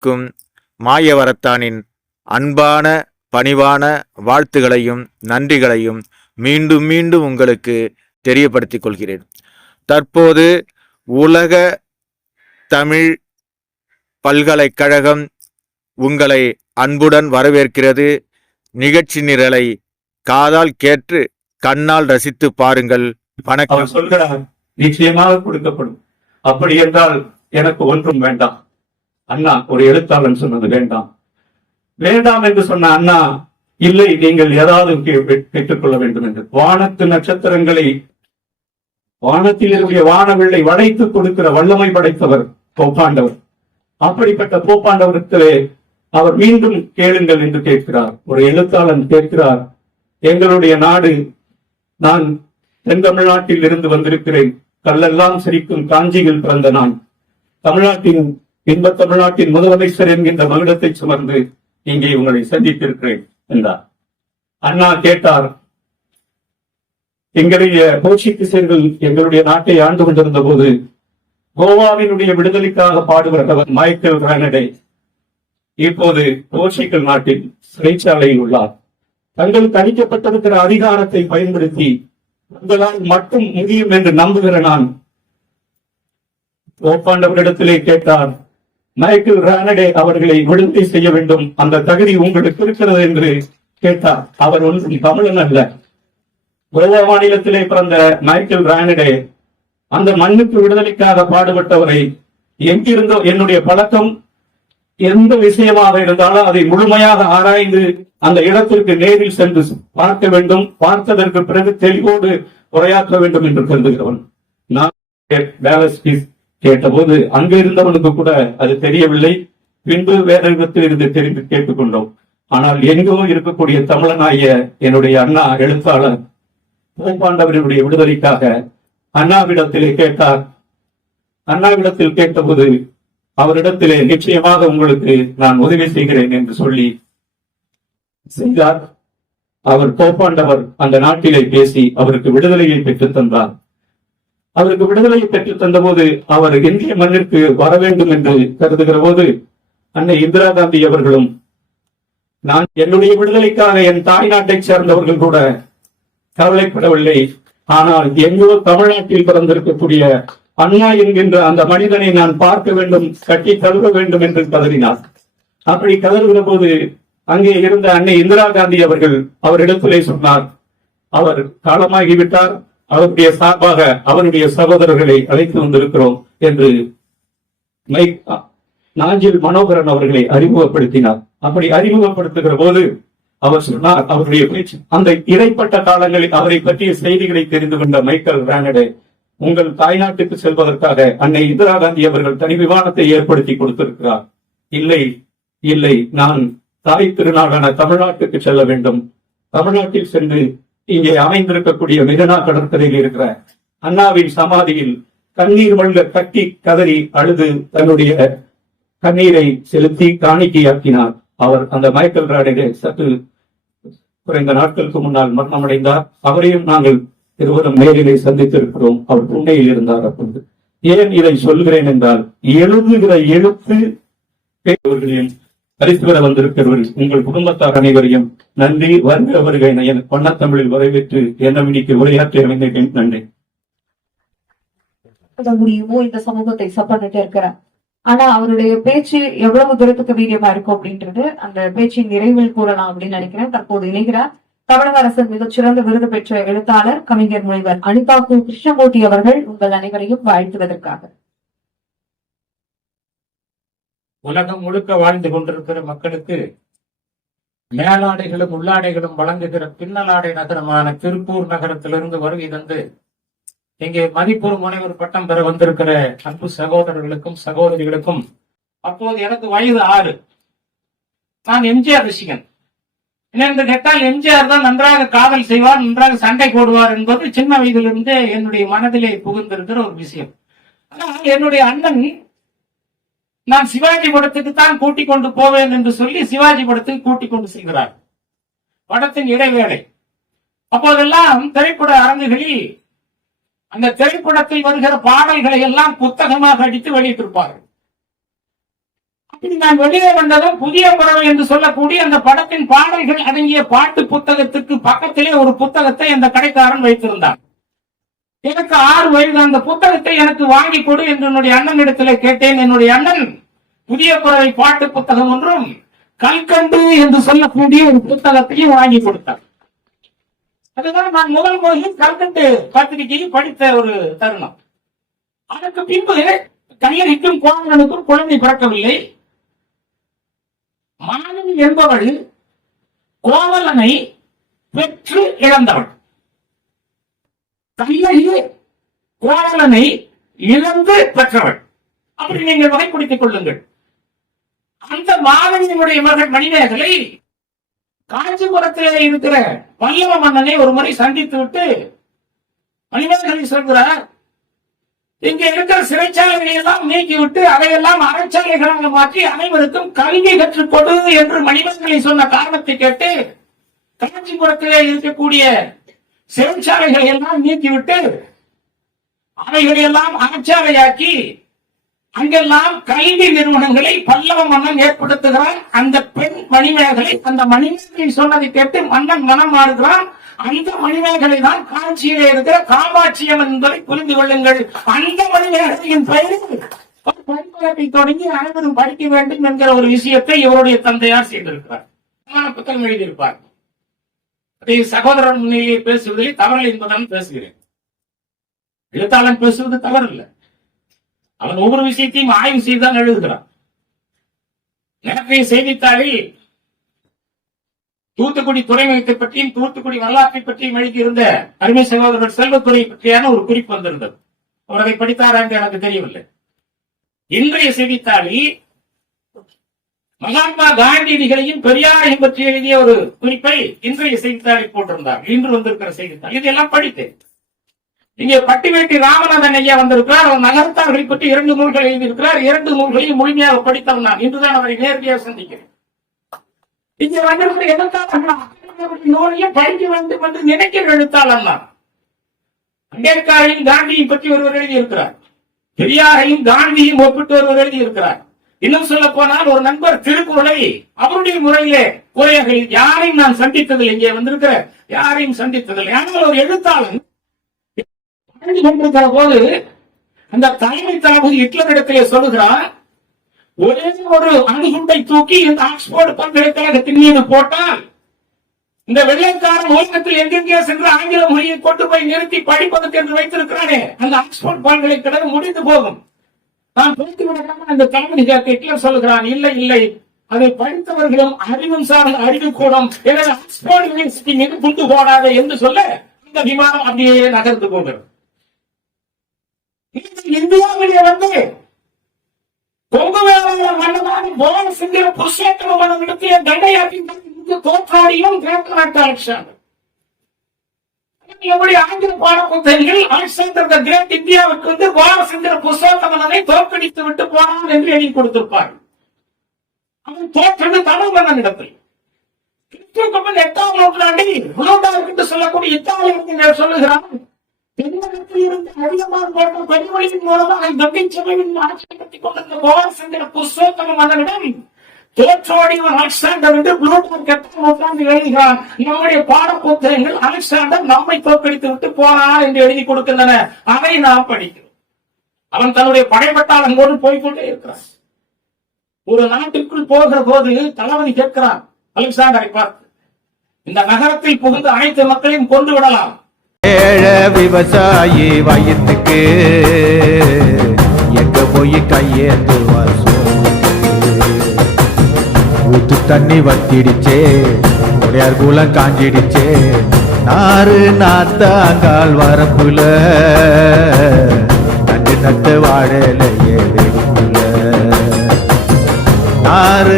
அனைவருக்கும் மாயவரத்தானின் அன்பான பணிவான வாழ்த்துகளையும் நன்றிகளையும் மீண்டும் மீண்டும் உங்களுக்கு தெரியப்படுத்திக் கொள்கிறேன். தற்போது உலக தமிழ் பல்கலைக்கழகம் உங்களை அன்புடன் வரவேற்கிறது. நிகழ்ச்சி நிரலை காதால் கேட்டு கண்ணால் ரசித்து பாருங்கள். வணக்கம். சொல்கிறார், நிச்சயமாக கொடுக்கப்படும். அப்படி என்றால் எனக்கு ஒன்றும் வேண்டாம். அண்ணா ஒரு எழுத்தாளன் சொன்னது வேண்டாம் வேண்டாம் என்று சொன்ன அண்ணா, இல்லை நீங்கள் ஏதாவது பெற்றுக்கொள்ள வேண்டும் என்று வானத்து நட்சத்திரங்களை வானத்தில் இருக்கிற வானவில்லை வளைத்து கொடுக்கிற வல்லமை படைத்தவர் போப்பாண்டவர். அப்படிப்பட்ட போப்பாண்டவருக்கு அவர் மீண்டும் கேளுங்கள் என்று கேட்கிறார். ஒரு எழுத்தாளன் கேட்கிறார், எங்களுடைய நாடு, நான் தென் தமிழ்நாட்டில் இருந்து வந்திருக்கிறேன், கல்லெல்லாம் சிரிக்கும் காஞ்சியில் பிறந்த நான், தமிழ்நாட்டின் இன்ப தமிழ்நாட்டின் முதலமைச்சர் என்கின்ற மகுடத்தை சுமந்து இங்கே உங்களை சந்தித்திருக்கிறேன் என்றார். அண்ணா கேட்டார், எங்களுடைய போர்ச்சுகீசியர்கள் எங்களுடைய நாட்டை ஆண்டு கொண்டிருந்த போது கோவாவினுடைய விடுதலைக்காக பாடுபட்டவர் மைக்கேல் ரானடே இப்போது போர்ச்சுகல் நாட்டில் சிறைச்சாலையில் உள்ளார். தங்களுக்கு அளிக்கப்பட்டிருக்கிற அதிகாரத்தை பயன்படுத்தி உங்களால் மட்டும் முடியும் என்று நம்புகிற நான் போப்பாண்டவரிடத்திலே கேட்டார், மைக்கேல் ரானடே அவர்களை விடுதலை செய்ய வேண்டும், அந்த தகுதி உங்களுக்கு இருக்கிறது என்று கேட்டார். அவர் ஒன்றும் தமிழன் அல்ல. கோவா மாநிலத்திலே பிறந்த மைக்கேல் ரானடே அந்த மண்ணுக்கு விடுதலைக்காக பாடுபட்டவரை எங்கிருந்தோ, என்னுடைய பழக்கம் எந்த விஷயமாக இருந்தாலும் அதை முழுமையாக ஆராய்ந்து அந்த இடத்திற்கு நேரில் சென்று பார்க்க வேண்டும், பார்த்ததற்கு பிறகு தெளிவோடு உரையாற்ற வேண்டும் என்று கருதுகிறவன் நான். கேட்டபோது அங்கு இருந்தவனுக்கு கூட அது தெரியவில்லை. பின்பு வேற இடத்தில் இருந்து தெரிந்து கேட்டுக்கொண்டோம். ஆனால் எங்கோ இருக்கக்கூடிய தமிழனாகிய என்னுடைய அண்ணா எழுத்தாளர் போப்பாண்டவருடைய விடுதலைக்காக அண்ணாவிடத்திலே கேட்டார். அண்ணாவிடத்தில் கேட்டபோது அவரிடத்திலே நிச்சயமாக உங்களுக்கு நான் உதவி செய்கிறேன் என்று சொல்லி செய்தார். அவர் போப்பாண்டவர் அந்த நாட்டிலே பேசி அவருக்கு விடுதலையை பெற்றுத் தந்தார். அவருக்கு விடுதலையை பெற்றுத் தந்த போது அவர் இந்திய மண்ணிற்கு வர வேண்டும் என்று கருதுகிற போது அன்னை இந்திரா காந்தி அவர்களும், நான் என்னுடைய விடுதலைக்காக என் தாய் நாட்டை சேர்ந்தவர்கள் கூட கவலைப்படவில்லை, ஆனால் எங்கோ தமிழ்நாட்டில் பிறந்திருக்கக்கூடிய அண்ணா என்கின்ற அந்த மனிதனை நான் பார்க்க வேண்டும், கட்டி தழுவ வேண்டும் என்று கதறினார். அப்படி கதறுகிற போது அங்கே இருந்த அன்னை இந்திரா காந்தி அவர்கள் அவரிடத்திலே சொன்னார், அவர் காலமாகிவிட்டார், அவருடைய சார்பாக அவருடைய சகோதரர்களை அழைத்து வந்திருக்கிறோம் என்று நாஞ்சில் மனோகரன் அவர்களை அறிமுகப்படுத்தினார். அப்படி அறிமுகப்படுத்துகிற போது அவர் சொன்னார், அவருடைய பேச்சு அந்த இடைப்பட்ட காலங்களில் அவரை பற்றிய செய்திகளை தெரிந்து கொண்ட மைக்கேல் ரானடே, உங்கள் தாய்நாட்டுக்கு செல்வதற்காக அன்னை இந்திரா காந்தி அவர்கள் தனி விமானத்தை ஏற்படுத்தி கொடுத்திருக்கிறார். இல்லை இல்லை, நான் தாய் திருநாளான தமிழ்நாட்டுக்கு செல்ல வேண்டும். தமிழ்நாட்டில் சென்று இங்கே அமைந்திருக்கக்கூடிய மெரினா கடற்கரையில் இருக்கிற அண்ணாவின் சமாதியில் கண்ணீர் மல்க கட்டி கதறி அழுது தன்னுடைய கண்ணீரை செலுத்தி காணிக்கையாக்கினார். அவர் அந்த மைக்கேல் ரானடே சற்று குறைந்த நாட்களுக்கு முன்னால் மரணமடைந்தார். அவரையும் நாங்கள் இருவரும் நேரிலே சந்தித்திருக்கிறோம். அவர் புண்ணையில் இருந்தார். அப்பொழுது ஏன் இதை சொல்கிறேன் என்றால், எழுதுகிற எழுத்து பேசுபவர்களையும் பரிசு பெற வந்திருக்கிறவர்கள் உங்கள் குடும்பத்தார் அனைவரையும் நன்றி வருக வருகை வண்ணத்தமிழில் வரவேற்று என்னமிடிக்கு உரையாற்றி அமைந்தேன். நன்றி. முடியுமோ இந்த சமூகத்தை சப்பந்துட்டு இருக்கிறார். ஆனா அவருடைய பேச்சு எவ்வளவு தூரத்துக்கு வீரியமா இருக்கும் அப்படின்றது அந்த பேச்சின் நிறைவில் கூறலாம் அப்படின்னு நினைக்கிறேன். தற்போது இணைகிறார் தமிழக அரசின் மிகச்சிறந்த விருது பெற்ற எழுத்தாளர் கவிஞர் முனைவர் அனிதா கிருஷ்ணமூர்த்தி அவர்கள் உங்கள் அனைவரையும் வாழ்த்துவதற்காக. உலகம் முழுக்க வாழ்ந்து கொண்டிருக்கிற மக்களுக்கு மேலாடைகளும் உள்ளாடைகளும் வழங்குகிற பின்னலாடை நகரமான திருப்பூர் நகரத்திலிருந்து வருகை தந்து இங்கே மதிப்பூர் முனைவர் பட்டம் பெற வந்திருக்கிற அன்பு சகோதரர்களுக்கும் சகோதரிகளுக்கும், அப்போது எனக்கு வயது 6. நான் எம்ஜிஆர் ரசிகன். என்று கேட்டால் எம்ஜிஆர் தான் நன்றாக காதல் செய்வார், நன்றாக சண்டை போடுவார் என்பது சின்ன வயதிலிருந்தே என்னுடைய மனதிலே புகுந்திருக்கிற ஒரு விஷயம். ஆனால் என்னுடைய அண்ணன் நான் சிவாஜி படத்துக்கு தான் கூட்டிக் கொண்டு போவேன் என்று சொல்லி சிவாஜி படத்துக்கு கூட்டிக் கொண்டு செல்கிறார். படத்தின் இடைவேளை அப்போதெல்லாம் திரைப்பட அரங்குகளில் அந்த திரைப்படத்தில் வருகிற பாடல்களை எல்லாம் புத்தகமாக அடித்து வெளியிட்டிருப்பார்கள். அப்படி நான் வெளியே வந்ததும் புதிய பறவை என்று சொல்லக்கூடிய அந்த படத்தின் பாடல்கள் அடங்கிய பாட்டு புத்தகத்துக்கு பக்கத்திலே ஒரு புத்தகத்தை அந்த கடைக்காரன் வைத்திருந்தான். எனக்கு 6 வயது. அந்த புத்தகத்தை எனக்கு வாங்கி கொடு என்று என்னுடைய அண்ணனிடத்திலே கேட்டேன். என்னுடைய அண்ணன் புதிய பறவை பாட்டு புத்தகம் ஒன்றும் கல்கண்டு என்று சொல்லக்கூடிய ஒரு புத்தகத்தையும் வாங்கி கொடுத்தார். அதுதான் நான் முதல் கல்கண்டு பத்திரிகையை படித்த ஒரு தருணம். அதற்கு பின்பு கல்யாணிக்கும் கோவலனுக்கும் குழந்தை பிறக்கவில்லை. மாணவி என்பவள் கோவலனை பெற்று இழந்தவள். கல்யாணி கோவலனை இழந்து பெற்றவள். அப்படி நீங்கள் வகைப்படுத்திக் கொள்ளுங்கள். அந்த மாணவியினுடைய மகள் மணிமேகலை காஞ்சிபுரத்திலே இருக்கிற பல்லவ மன்னனை ஒரு முறை சந்தித்து விட்டு மணிமேகலை சொல்கிறார், இங்க இருக்கிற சிறைச்சாலைகளை எல்லாம் நீக்கிவிட்டு அதையெல்லாம் அறச்சாலைகளாக மாற்றி அனைவருக்கும் கல்வி கற்றுக் கொடு என்று மணிமேகலை சொன்ன காரணத்தை கேட்டு காஞ்சிபுரத்திலே இருக்கக்கூடிய சிறைச்சாலைகளை எல்லாம் நீக்கிவிட்டு அவைகளை எல்லாம் அறச்சாலையாக்கி அங்கெல்லாம் கல்வி நிறுவனங்களை பல்லவ மன்னன் ஏற்படுத்துகிறான். அந்த பெண் மணிமேகலை, அந்த மணிமேகலை சொன்னதை கேட்டு மன்னன் மனம் மாறுகிறான். அந்த மணிமேகலை தான் காஞ்சியிலே இருக்கிற காமாட்சியம் என்பதை புரிந்து கொள்ளுங்கள். அந்த மணிமேகலையின் பெயரில் படிப்பகத்தை தொடங்கி அனைவரும் படிக்க வேண்டும் என்கிற ஒரு விஷயத்தை இவருடைய தந்தையார் செய்திருக்கிறார். புத்தகம் எழுதியிருப்பார். அதை சகோதரன் முன்னிலையை பேசுவதில் தவறு என்பதால் பேசுகிறேன். எழுத்தாளன் பேசுவது தவறில்லை. அவன் ஒவ்வொரு விஷயத்தையும் ஆய்வு செய்துதான் எழுதுகிறான். நேற்றைய செய்தித்தாளில் தூத்துக்குடி துறைமுகத்தை பற்றியும் தூத்துக்குடி வரலாற்றை பற்றியும் எழுதியிருந்த அருமை சகோதரர் செல்வத்துறை பற்றியான ஒரு குறிப்பு வந்திருந்தது. அவர் அதை படித்தாரா என்று எனக்கு தெரியவில்லை. இன்றைய செய்தித்தாளில் மகாத்மா காந்தியடிகளையும் பெரியாரையும் பற்றி எழுதிய ஒரு குறிப்பை இன்றைய செய்தித்தாளில் போட்டிருந்தார். இன்று வந்திருக்கிற செய்தித்தாள் இதெல்லாம் படித்தேன். இங்கே பட்டிவேட்டி ராமநாதன் ஐயா வந்திருக்கிறார். அவர் நகரத்தார்களை பற்றி 2 நூல்கள் எழுதியிருக்கிறார். 2 நூல்களையும் முழுமையாக படித்தவன் நான். இன்றுதான் அவரை நேரடியாக சந்திக்கிறேன். இங்கே வந்திருக்கிற எழுத்தாளர் நூலையும் படிக்க வேண்டும் என்று நினைக்கிற எழுத்தாளர் தான். அம்பேத்கரையும் காந்தியை பற்றி ஒருவர் எழுதியிருக்கிறார். பெரியாரையும் காந்தியும் ஒப்பிட்டு ஒருவர் எழுதியிருக்கிறார். இன்னும் சொல்ல போனால் ஒரு நண்பர் திருக்குறளை அவருடைய முறையிலே குறையாக யாரையும் நான் சந்தித்ததில்லை. இங்கே வந்திருக்கிற யாரையும் சந்தித்ததில்லை. ஆனால் ஒரு எழுத்தாளன் கொண்டிருக்கிற போது அந்த தலைமை தளபதி ஹிட்லரிடத்திலே சொல்லுகிறார், ஒரே ஒரு அணுகுண்டை தூக்கி இந்த ஆக்ஸ்போர்டு பல்கலைக்கழகத்தின் மீது போட்டால் இந்த வெள்ளைக்காரன் உலகத்தில் எங்கெங்கே சென்று ஆங்கில மொழியை கொண்டு போய் நிறுத்தி படிப்பதற்கு என்று வைத்திருக்கிறானே அந்த ஆக்ஸ்போர்ட் பல்கலைக்கழகம் முடிந்து போகும். நான் படித்து விடாமல் அந்த தலைமை ஹிட்லர் சொல்லுகிறான், இல்லை இல்லை, அதை படித்தவர்களும் அறிவும் சார்ந்த அறிவு கூடும், எனவே ஆக்ஸ்போர்ட் யூனிவர்சிட்டி மீது குண்டு போடாத என்று சொல்ல இந்த விமானம் அப்படியே நகர்ந்து போகிறது. இந்தியாவிலே வந்து கொங்கு வேளாளர் மன்னனாக போல சிந்திர புருஷோத்தம மன்னன் நடத்திய தண்டையாற்றி தோற்றாடியும் கிரேட் நாட்டு அலெக்சாண்டர். எப்படி ஆங்கில பாட புத்தகங்கள் அலெக்சாண்டர் த கிரேட் இந்தியாவுக்கு வந்து பாலசிந்திர புருஷோத்தமனை தோற்கடித்து விட்டு போனான் என்று எழுதி கொடுத்திருப்பார். அவன் தோற்றது தமிழ் மன்னன் இடத்தில். கிறிஸ்துவுக்கு 8ஆம் நூற்றாண்டில் புளோட்டார்க் என்று சொல்லக்கூடிய இத்தாலியர்கள் சொல்லுகிறான், தென்னகத்தில் இருந்து அதிகமாக போன்ற பெருமொழியின் மூலமாக கங்கை சபையின் ஆட்சி பற்றிக் கொண்டிருந்த பாலசிந்திர புருஷோத்தம மன்னனிடம் தோற்றோடியவன் அலெக்சாண்டர் என்று புளோட்டார்க் 8ஆம் நூற்றாண்டில் எழுதுகிறான். நம்முடைய பாட புத்தகங்கள் அலெக்சாண்டர் நம்மை தோற்கடித்து விட்டு போனான் என்று எழுதி கொடுக்கின்றன. அதை நாம் படிக்கிறோம். அவன் தன்னுடைய படைப்பட்டாளங்களோடு போய்கொண்டே இருக்கிறான். ஒரு நாட்டிற்குள் போகிற போது தளபதி கேட்கிறான் அலெக்சாண்டரை பார்த்து, இந்த நகரத்தில் புகுந்து அனைத்து மக்களையும் கொண்டு விடலாம். ஏழ விவசாயி வயிற்றுக்கு எங்க போய் கையேந்துவார்? ஊத்து தண்ணி வத்திடுச்சே, உடையார் குலம் காஞ்சிடுச்சே, நாறு நாத்தாங்கால் வரப்புல நட்டு நட்டு வாழலையே நாறு